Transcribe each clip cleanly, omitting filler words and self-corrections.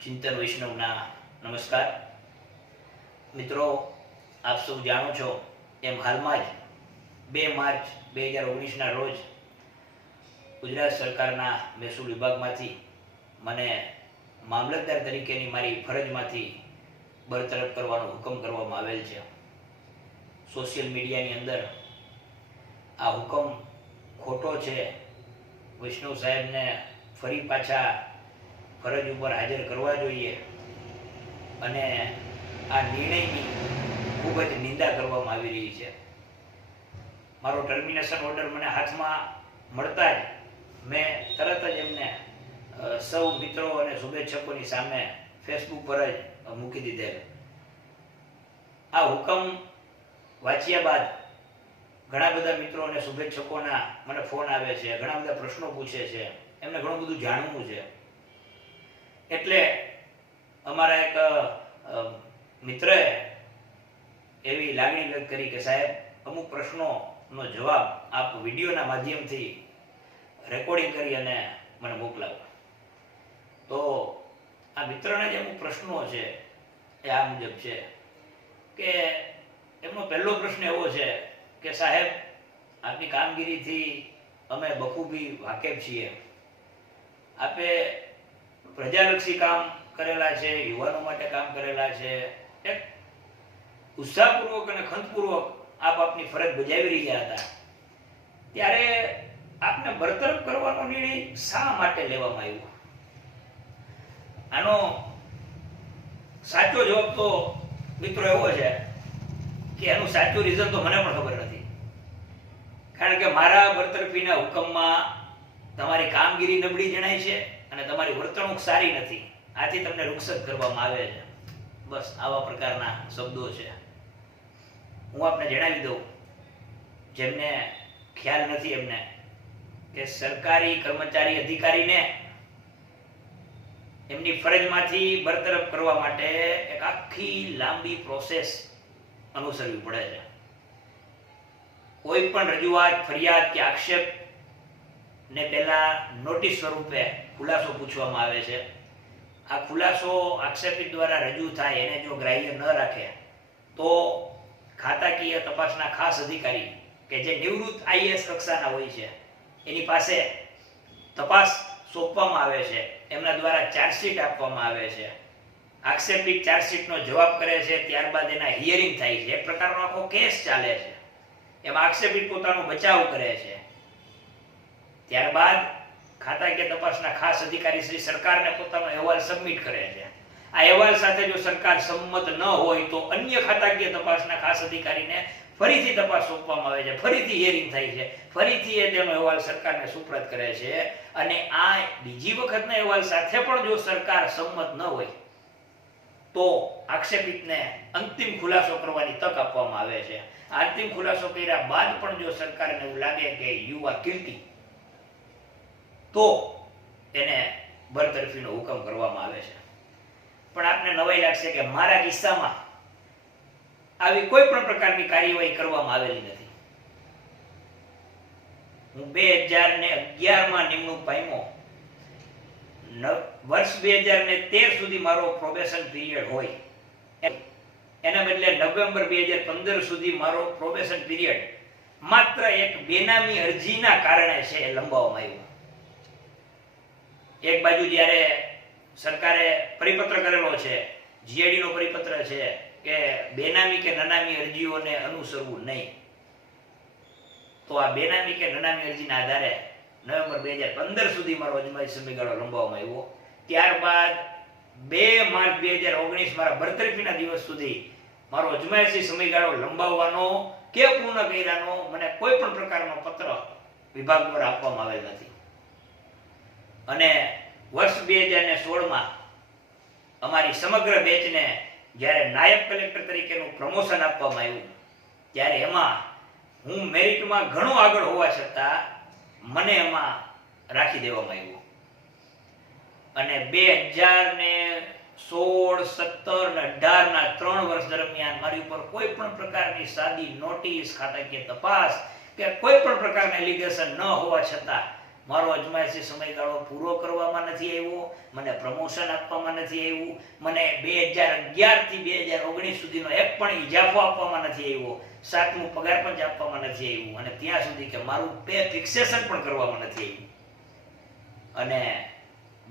ચિંતન વૈષ્ણવના નમસ્કાર. મિત્રો, આપ સૌ જાણો છો એમ હાલમાં જ 2 માર્ચ 2019ના રોજ ગુજરાત સરકારના મહેસૂલ વિભાગમાંથી મને મામલતદાર તરીકેની મારી ફરજમાંથી બરતરફ કરવાનો હુકમ કરવામાં આવેલ છે. સોશિયલ મીડિયાની અંદર આ હુકમ ખોટો છે, વૈષ્ણવ સાહેબને ફરી પાછા ફરજ ઉપર હાજર કરવા જોઈએ અને આ નિર્ણયની ખૂબ જ નિંદા કરવામાં આવી રહી છે. મારો ટર્મિનેશન ઓર્ડર મને હાથમાં મળતા જ મેં તરત જ એમને સૌ મિત્રો અને શુભેચ્છકોની સામે ફેસબુક પર જ મૂકી દીધેલ. આ હુકમ વાંચ્યા બાદ ઘણા બધા મિત્રો અને શુભેચ્છકોના મને ફોન આવે છે, ઘણા બધા પ્રશ્નો પૂછે છે, એમને ઘણું બધું જાણવું છે. એટલે અમારા એક મિત્રએ એવી લાગણી વ્યક્ત કરી કે સાહેબ, અમુક પ્રશ્નોનો જવાબ આપ વિડીયોના માધ્યમથી રેકોર્ડિંગ કરી અને મને મોકલાવો. તો આ મિત્રના જે અમુક પ્રશ્નો છે એ આ મુજબ છે કે એમનો પહેલો પ્રશ્ન એવો છે કે સાહેબ, આપની કામગીરીથી અમે બખૂબી વાકેફ છીએ. આપે પ્રજાલક્ષી કામ કરેલા છે, યુવાનો માટે કામ કરેલા છે. એક ઉત્સાહપૂર્વક અને ખંતપૂર્વક આપ આપની ફરજ બજાવી રહ્યા હતા, ત્યારે આપને બરતરફ કરવાનો નિર્ણય શા માટે લેવામાં આવ્યો? આનો સાચો જવાબ તો મિત્રો એવો છે કે એનું સાચું રીઝન તો મને પણ ખબર નથી. કારણ કે મારા બરતરફીના હુકમમાં તમારી કામગીરી નબળી જણાય છે અને તમારી વર્તણૂક સારી નથી, આથી તમને રૂખસત કરવામાં આવે છે. બસ આવા પ્રકારના શબ્દો છે. હું આપને જણાવી દઉં, જેમને ખ્યાલ નથી એમને, કે સરકારી કર્મચારી અધિકારીને એમની ફરજમાંથી બરતરફ કરવા માટે એક આખી લાંબી પ્રોસેસ અનુસરવી પડે છે. કોઈ પણ રજૂઆત, ફરિયાદ કે આક્ષેપ ને પહેલા નોટિસ સ્વરૂપે ખુલાસો પૂછવામાં આવે છે. આ ખુલાસો આક્ષેપિત દ્વારા રજૂ થાય એને જો ગ્રાહ્ય ન રાખે તો ખાતાકીય તપાસના ખાસ અધિકારી કે જે નિવૃત્ત આઈએએસ કક્ષાના હોય છે એની પાસે તપાસ સોંપવામાં આવે છે. એમના દ્વારા ચાર્જશીટ આપવામાં આવે છે. આક્ષેપિત ચાર્જશીટનો જવાબ કરે છે, ત્યારબાદ એના હિયરિંગ થાય છે. એક પ્રકારનો આખો કેસ ચાલે છે. એમાં આક્ષેપિત પોતાનો બચાવ કરે છે. ત્યારબાદ ખાતાકીય તપાસના ખાસ અધિકારી શ્રી સરકારને પોતાનો અહેવાલ સબમિટ કરે છે. આ અહેવાલ સાથે જો સરકાર સંમત ન હોય તો અન્ય ખાતાકીય તપાસના ખાસ અધિકારીને ફરીથી તપાસ સોંપવામાં આવે છે, ફરીથી હિયરિંગ થાય છે, ફરીથી એ તેનો અહેવાલ સરકારને સુપ્રત કરે છે. અને આ બીજી વખતના અહેવાલ સાથે પણ જો સરકાર સંમત ન હોય તો આક્ષેપિતને અંતિમ ખુલાસો કરવાની તક આપવામાં આવે છે. અંતિમ ખુલાસો કર્યા બાદ પણ જો સરકારને એવું લાગે કે યુ આર ગિલ્ટી, તો એને બરતરફીનો હુકમ કરવામાં આવે છે. પણ આપને નવાઈ લાગશે કે મારા કિસ્સામાં આવી કોઈ પણ પ્રકારની કાર્યવાહી કરવામાં આવેલી નથી. હું 2011માં નિમણૂક પામ્યો. વર્ષ 2013 સુધી મારો પ્રોબેશન પીરિયડ હોય, એના બદલે નવેમ્બર 2015 સુધી મારો પ્રોબેશન પીરિયડ માત્ર એક બેનામી અરજીના કારણે છે લંબાવવામાં આવ્યો. એક બાજુ જ્યારે સરકારે પરિપત્ર કરેલો છે, જીઆઈડી નો પરિપત્ર છે કે બેનામી કે નનામી અરજીઓને અનુસરવું નહીં, તો આ બેનામી કે નનામી અરજીના આધારે નવેમ્બર 2015 સુધી મારો અજમાયશ સમયગાળો લંબાવવામાં આવ્યો. ત્યારબાદ 2 માર્ચ 2019 મારા બરતરફીના દિવસ સુધી મારો અજમાયશી સમયગાળો લંબાવવાનો કે પૂર્ણ કર્યાનો મને કોઈ પણ પ્રકારનો પત્ર વિભાગ દ્વારા આપવામાં આવેલ નથી. અને વર્ષ 2016માં અમારી સમગ્ર બેચને જ્યારે નાયબ કલેક્ટર તરીકેનું પ્રમોશન આપવામાં આવ્યું, ત્યારે એમાં હું મેરિટમાં ઘણો આગળ હોવા છતાં મને એમાં રાખી દેવામાં આવ્યું. અને 2016, 17 અને 18ના 3 વર્ષ દરમિયાન મારી ઉપર કોઈ પણ પ્રકારની સાદી નોટિસ, ખાતાકીય તપાસ કે કોઈ પણ પ્રકારના એલિગેશન ન હોવા છતાં મારો અજમાયશી સમયગાળો પૂરો કરવામાં નથી આવ્યો, મને પ્રમોશન આપવામાં નથી આવ્યું, મને 2011 થી 2019 સુધીનો એક પણ ઇજાફો આપવામાં નથી આવ્યો, 7મું પગાર પંચ આપવામાં નથી આવ્યું, અને ત્યાં સુધી કે મારું પે ફિક્સેશન પણ કરવામાં નથી આવ્યું. અને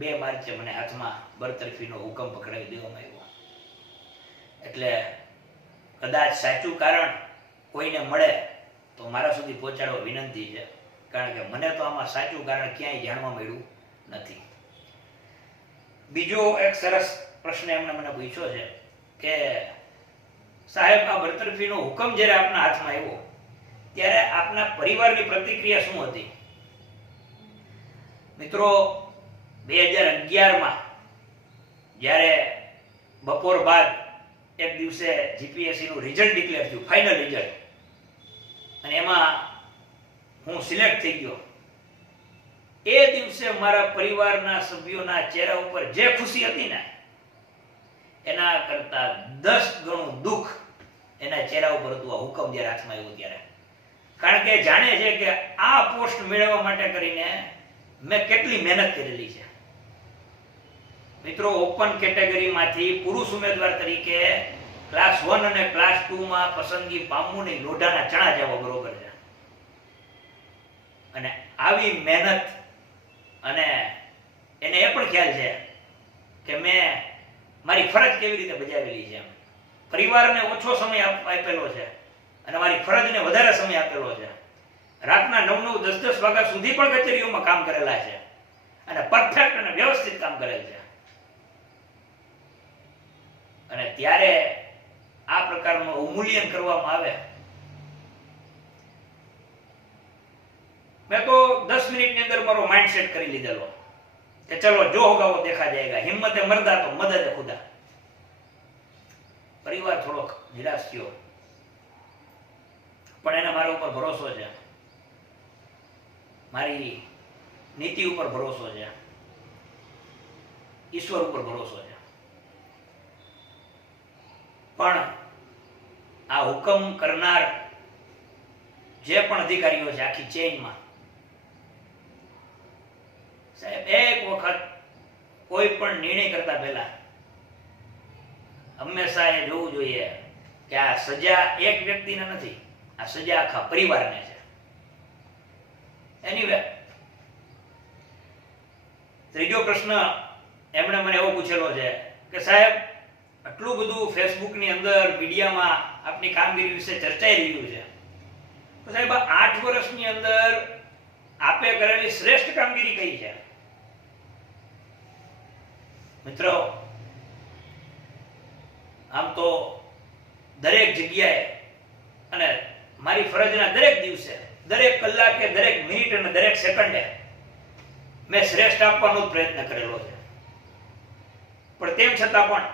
2 માર્ચે મને હાથમાં બરતરફીનો હુકમ પકડાવી દેવામાં આવ્યો. એટલે કદાચ સાચું કારણ કોઈને મળે તો મારા સુધી પહોંચાડવા વિનંતી છે, કારણ કે મને તો આમાં સાચું કારણ ક્યાંય જાણવા મળ્યું નથી. બીજો એક સરસ પ્રશ્ન એમણે મને પૂછ્યો છે કે સાહેબ, આ બરતરફીનો હુકમ જ્યારે આપના હાથમાં આવ્યો ત્યારે આપના પરિવારની પ્રતિક્રિયા શું હતી? મિત્રો, 2011માં જ્યારે બપોર બાદ એક દિવસે જીપીએસસી નું રિઝલ્ટ ડિક્લેર થયું, ફાઇનલ રિઝલ્ટ, અને એમાં હું સિલેક્ટ થઈ ગયો. એ દિવસે મારા પરિવારના સભ્યોના ચહેરા ઉપર જે ખુશી હતી ને, એના કરતા 10 ગણું દુઃખ એના ચહેરા ઉપર હતું આ હુકમ જ્યારે હાથમાં આવ્યો ત્યારે. કારણ કે જાણે છે કે આ પોસ્ટ મેળવવા માટે કરીને મેં કેટલી મહેનત કરેલી છે. મિત્રો, ઓપન કેટેગરીમાંથી પુરુષ ઉમેદવાર તરીકે ક્લાસ 1 અને ક્લાસ 2 માં પસંદગી પામવું નહીં, લોઢાના ચણા જેવા બરોબર છે. અને આવી મહેનત, અને એને એ પણ ખ્યાલ છે કે મેં મારી ફરજ કેવી રીતે બજાવેલી છે. પરિવારને ઓછો સમય આપેલો છે અને મારી ફરજને વધારે સમય આપેલો છે. રાતના 9-9, 10-10 વાગ્યા સુધી પણ કચેરીઓમાં કામ કરેલા છે અને પરફેક્ટ અને વ્યવસ્થિત કામ કરેલ છે. અને ત્યારે આ પ્રકારનું અવમૂલ્યન કરવામાં આવે, મેં તો 10 મિનિટની અંદર મારો માઇન્ડસેટ કરી લીધેલો કે ચલો જો હોગા વો દેખા જાયગા, હિમ્મતે મર્દા તો મદદ ખુદા. પરિવાર થોડોક નિરાશ થયો, પણ એને મારા ઉપર ભરોસો છે, મારી નીતિ ઉપર ભરોસો છે, ઈશ્વર ઉપર ભરોસો છે. પણ આ હુકમ કરનાર જે પણ અધિકારીઓ છે આખી ચેઇનમાં, સાહેબ, એક વખત કોઈ પણ નિર્ણય કરતા પહેલા હંમેશા એ જોવું જોઈએ કે આ સજા એક વ્યક્તિને નથી, આ સજા આખા પરિવારને છે. એનીવે, ત્રીજો પ્રશ્ન એમણે મને એવો પૂછેલો છે કે સાહેબ, આટલું બધું ફેસબુકની અંદર, મીડિયામાં આપની કામગીરી વિશે ચર્ચાઈ રહ્યું છે, તો સાહેબ, 8 વર્ષની અંદર આપે કરેલી શ્રેષ્ઠ કામગીરી કઈ છે? મિત્રો, આમ તો દરેક જગ્યાએ અને મારી ફરજના દરેક દિવસે, દરેક કલાકે, દરેક મિનિટ અને દરેક સેકન્ડે મેં શ્રેષ્ઠ આપવાનો જ પ્રયત્ન કરેલો છે. પણ તેમ છતાં પણ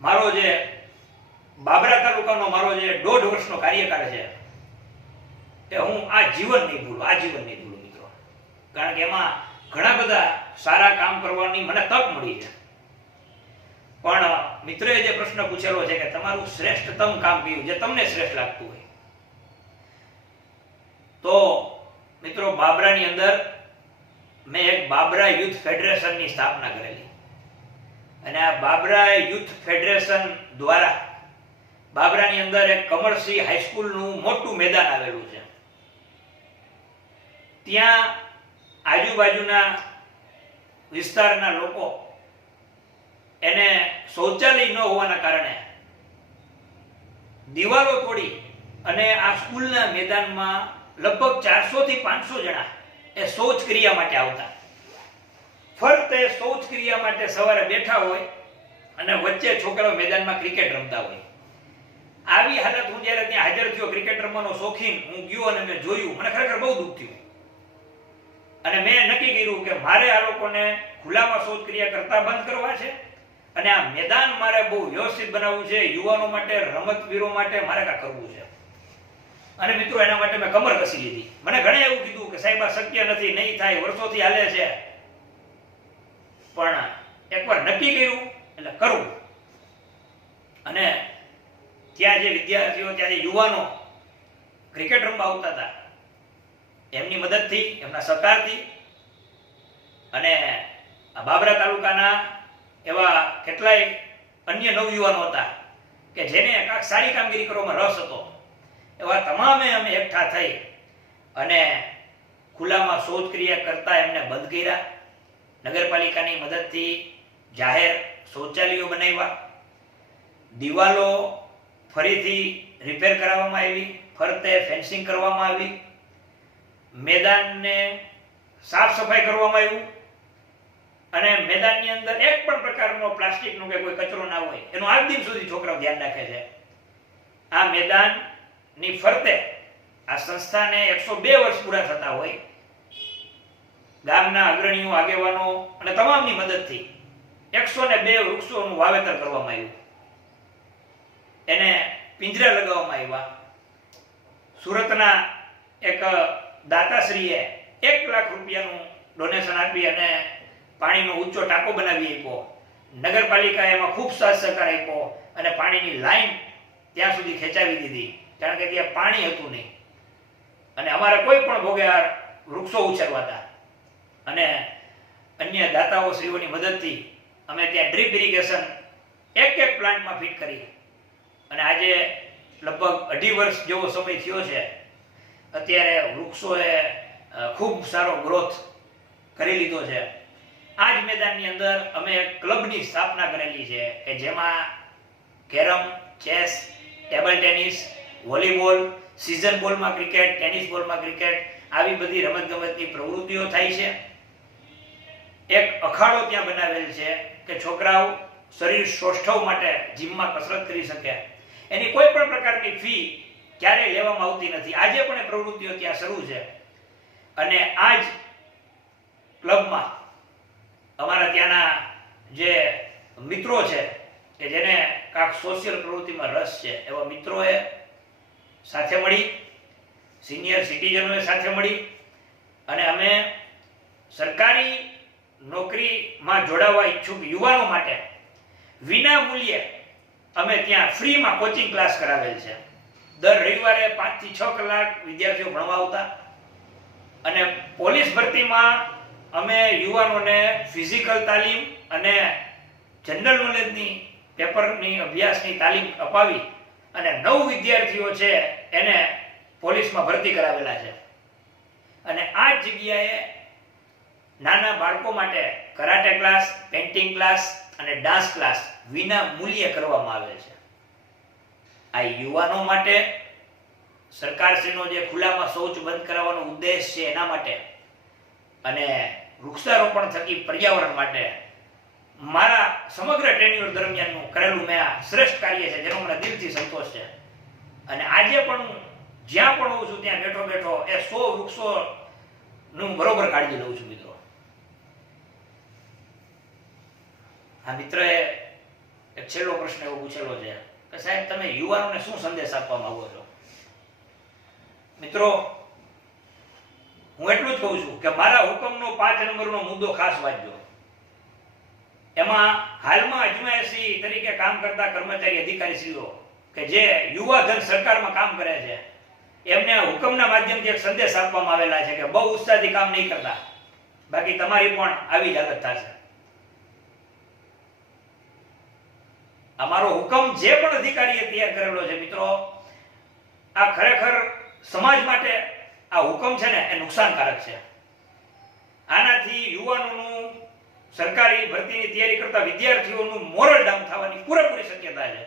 મારો જે બાબરા તાલુકાનો મારો જે 1.5 વર્ષનો કાર્યકાળ છે એ હું આ જીવન નહીં ભૂલું મિત્રો. કારણ કે એમાં ઘણા બધા સારા કામ કરવાની મને તક મળી છે. પણ મિત્રએ જે પ્રશ્ન પૂછેલો છે કે તમારું શ્રેષ્ઠતમ કામ કયું, જે તમને શ્રેષ્ઠ લાગતું હોય, તો મિત્રો, બાબરાની અંદર મેં એક બાબરા યુથ ફેડરેશનની સ્થાપના કરેલી, અને આ બાબરા યુથ ફેડરેશન દ્વારા બાબરાની અંદર એક કમર્સી હાઈસ્કૂલનું મોટું મેદાન આવેલું છે. ત્યાં આજુબાજુના વિસ્તારના લોકો એને શૌચાલય ન હોવાના કારણે દિવાલો તોડી અને આ સ્કૂલના મેદાનમાં લગભગ 400 થી 500 જણા એ શૌચ ક્રિયા માટે આવતા. ફરતે શૌચ ક્રિયા માટે સવારે બેઠા હોય અને વચ્ચે છોકરાઓ મેદાનમાં ક્રિકેટ રમતા હોય. આવી હાલત હું જ્યારે ત્યાં હાજર થયો, ક્રિકેટ રમવાનો શોખીન હું ગયો અને મેં જોયું, મને ખરેખર બહુ દુઃખ થયું. અને મેં નક્કી કર્યું કે મારે આ લોકોને ખુલ્લામાં શૌચ ક્રિયા કરતા બંધ કરવા છે, અને આ મેદાન મારે બહુ વ્યવસ્થિત બનાવવું છે. યુવાનો માટે, રમતવીરો માટે મારે કાંઈ કરવું છે. અને મિત્રો, એના માટે મેં કમર કસી લીધી. મને ઘણે એવું કીધું કે સાહેબ, આ શક્ય નથી, નહીં થાય, વર્ષોથી હાલે છે. પણ એકવાર નક્કી કર્યું એટલે કરવું. અને ત્યાં જે વિદ્યાર્થીઓ, ત્યાં જે યુવાનો ક્રિકેટ રમવા આવતા હતા, એમની મદદથી, એમના સહકારથી અને આ બાબરા તાલુકાના એવા કેટલાય અન્ય નવયુવાનો હતા કે જેને કાંઈક સારી કામગીરી કરવામાં રસ હતો, એવા તમામે અમે એકઠા થઈ અને ખુલ્લામાં શૌચક્રિયા કરતા એમને બંધ કર્યા. નગરપાલિકાની મદદથી જાહેર શૌચાલયો બનાવ્યા, દિવાલો ફરીથી રિપેર કરાવવામાં આવી, ફરતે ફેન્સિંગ કરવામાં આવી, મેદાનને સાફ સફાઈ કરવામાં આવ્યું અને મેદાનની અંદર એક પણ પ્રકારનો પ્લાસ્ટિકનો કે કોઈ કચરો ના હોય એનું આજ દિન સુધી છોકરાઓ ધ્યાન રાખે છે. આ મેદાનની ફરતે આ સંસ્થાને 102 વર્ષ પૂરા થતા હોય, ગામના અગ્રણીઓ, આગેવાનો અને તમામની મદદથી 102 વૃક્ષોનું વાવેતર કરવામાં આવ્યું, એને પિંજરા લગાવવામાં આવ્યા. સુરતના એક દાતાશ્રીએ 1 લાખ રૂપિયાનું ડોનેશન આપી અને પાણીનો ઊંચો ટાંકો બનાવી આપ્યો. નગરપાલિકાએ એમાં ખૂબ સાથ સહકાર આપ્યો અને પાણીની લાઈન ત્યાં સુધી ખેંચાવી દીધી, કારણ કે ત્યાં પાણી હતું નહીં અને અમારે કોઈ પણ ભોગે વૃક્ષો ઉછેરવાતા. અને અન્ય દાતાઓ શ્રીઓની મદદથી અમે ત્યાં ડ્રીપ ઇરિગેશન એક પ્લાન્ટમાં ફિટ કરી અને આજે લગભગ 2.5 વર્ષ જેવો સમય થયો છે. અત્યારે વૃક્ષોએ ખૂબ સારો ગ્રોથ કરી લીધો છે. આ જ મેદાનની અંદર અમે એક ક્લબની સ્થાપના કરેલી છે કે જેમાં carrom, chess, table tennis, volleyball, season બોલમાં ક્રિકેટ, ટેનિસ બોલમાં ક્રિકેટ, આવી બધી રમતગમતની પ્રવૃત્તિઓ થાય છે. એક અખાડો ત્યાં બનાવેલ છે કે છોકરાઓ શરીર સૌષ્ઠવ માટે જીમમાં કસરત કરી શકે. એની કોઈ પણ પ્રકારની ફી ક્યારેય લેવામાં આવતી નથી. આજે પણ એ પ્રવૃત્તિઓ ત્યાં શરૂ છે અને આ જ ક્લબમાં અમારા ત્યાંના જે મિત્રો છે કે જેને કાંઈક સોશિયલ પ્રવૃત્તિમાં રસ છે એવા મિત્રોએ સાથે મળી, સિનિયર સિટીઝનોએ સાથે મળી અને અમે સરકારી નોકરીમાં જોડાવા ઈચ્છુક યુવાનો માટે વિના મૂલ્યે અમે ત્યાં ફ્રીમાં કોચિંગ ક્લાસ કરાવેલ છે. દર રવિવારે 5 થી 6 કલાક વિદ્યાર્થીઓ ભણવા આવતા અને પોલીસ ભરતીમાં અમે યુવાનોને ફિઝિકલ તાલીમ અને જનરલ નોલેજની પેપરની અભ્યાસની તાલીમ અપાવી અને 9 વિદ્યાર્થીઓ છે એને પોલીસમાં ભરતી કરાવેલા છે. અને આ જ જગ્યાએ નાના બાળકો માટે કરાટે ક્લાસ, પેઇન્ટિંગ ક્લાસ અને ડાન્સ ક્લાસ વિના મૂલ્યે કરવામાં આવે છે. આ યુવાનો માટે સરકારશ્રીનો જે ખુલ્લામાં શૌચ બંધ કરાવવાનો ઉદ્દેશ છે એના માટે અને વૃક્ષારોપણ થકી પર્યાવરણ માટે મારા સમગ્ર ટેન્યુઅર દરમિયાનનું કરેલું મેં આ શ્રેષ્ઠ કાર્ય છે જેનો મને દિલથી સંતોષ છે. અને આજે પણ હું જ્યાં પણ હોઉં છું ત્યાં બેઠો બેઠો એ 100 વૃક્ષોનું બરોબર કાળજી લઉં છું. મિત્રો, આ મિત્રએ એક છેલ્લો પ્રશ્ન એવો પૂછેલો છે કે સાહેબ તમે યુવાનોને શું સંદેશ આપવા માંગો છો? મિત્રો, હું એટલું જ કહું છું કે મારા હુકમનો 5 નંબરનો મુદ્દો ખાસ વાંચજો. એમાં હાલમાં અજમાયશી તરીકે કામ કરતા કર્મચારી અધિકારીશ્રીઓ કે જે યુવાધન સરકારમાં કામ કરે છે એમને હુકમના માધ્યમથી એક સંદેશ આપવામાં આવેલા છે કે બહુ ઉત્સાહથી કામ નહીં કરતા, બાકી તમારી પણ આવી જ હાલત થશે. અમારો હુકમ જે પણ અધિકારીએ તૈયાર કરેલો છે મિત્રો, આ ખરેખર સમાજ માટે આ હુકમ છે ને એ નુકસાનકારક છે. આનાથી યુવાનોનું સરકારી ભરતીની તૈયારી કરતા વિદ્યાર્થીઓનું મોરલ ડાઉન થવાની પૂરેપૂરી શક્યતા છે.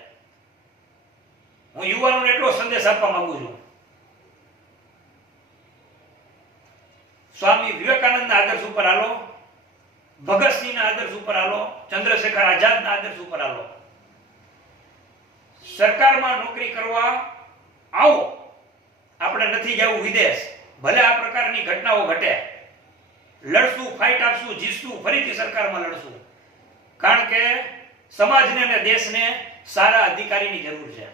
હું યુવાનોને એટલો સંદેશ આપવા માંગુ છું, સ્વામી વિવેકાનંદના આદર્શ ઉપર હાલો, ભગતસિંહના આદર્શ ઉપર હાલો, ચંદ્રશેખર આઝાદના આદર્શ ઉપર હાલો. સરકારમાં નોકરી કરવા આવો, આપણે નથી જવું વિદેશ, ભલે આ પ્રકારની ઘટનાઓ ઘટે, લડશું, ફાઇટ આપશું, જીતશું, ફરીથી સરકારમાં લડશું, કારણ કે સમાજને અને દેશને સારા અધિકારીની જરૂર છે.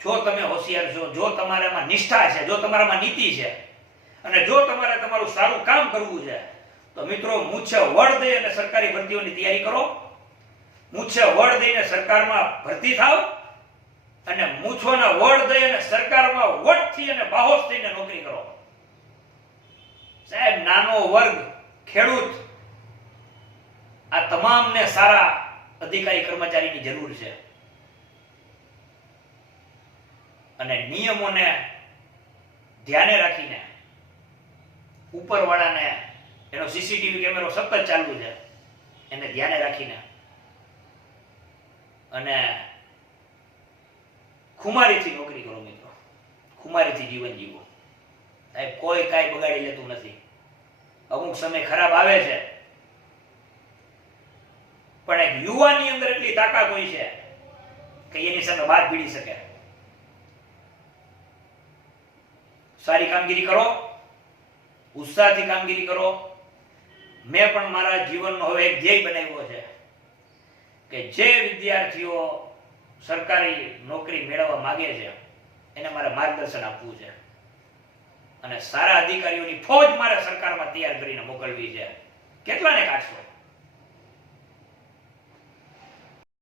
જો તમે હોશિયાર છો, જો તમારામાં નિષ્ઠા છે, જો તમારામાં નીતિ છે અને જો તમારે તમારું સારું કામ કરવું છે તો મિત્રો મૂછે વળ દઈ અને સરકારી ભરતીઓની તૈયારી કરો. મૂછે વળ દઈને સરકારમાં ભરતી થાવ, અને મૂછોના વોટ દઈ અને સરકારમાં વોટથી અને બાહોશ થઈને નોકરી કરો. સાહેબ, નાનો વર્ગ, ખેડૂત, આ તમામને સારા અધિકારી કર્મચારીની જરૂર છે. અને નિયમોને ધ્યાને રાખીને ઉપરવાળાને એનો સીસીટીવી કેમેરો સતત ચાલુ છે, એને ધ્યાને રાખીને અને ખુમારીથી નોકરી કરો મિત્રો, ખુમારીથી જીવન જીવો. સાહેબ, કોઈ કાંઈ બગાડી લેતું નથી. અમુક સમય ખરાબ આવે છે, પણ એક યુવાની અંદર એટલી તાકાત હોય છે કે એની સામે બાદ ભીડી શકે. સારી કામગીરી કરો, ઉત્સાહથી કામગીરી કરો. મેં પણ મારા જીવનનો હવે એક ધ્યેય બનાવ્યો છે કે જે વિદ્યાર્થીઓ સરકારી નોકરી મેળવવા માંગે છે એને મારે માર્ગદર્શન આપવું છે અને સારા અધિકારીઓની ફોજ મારે સરકારમાં તૈયાર કરીને મોકલવી છે. કેટલાને કાઢશો?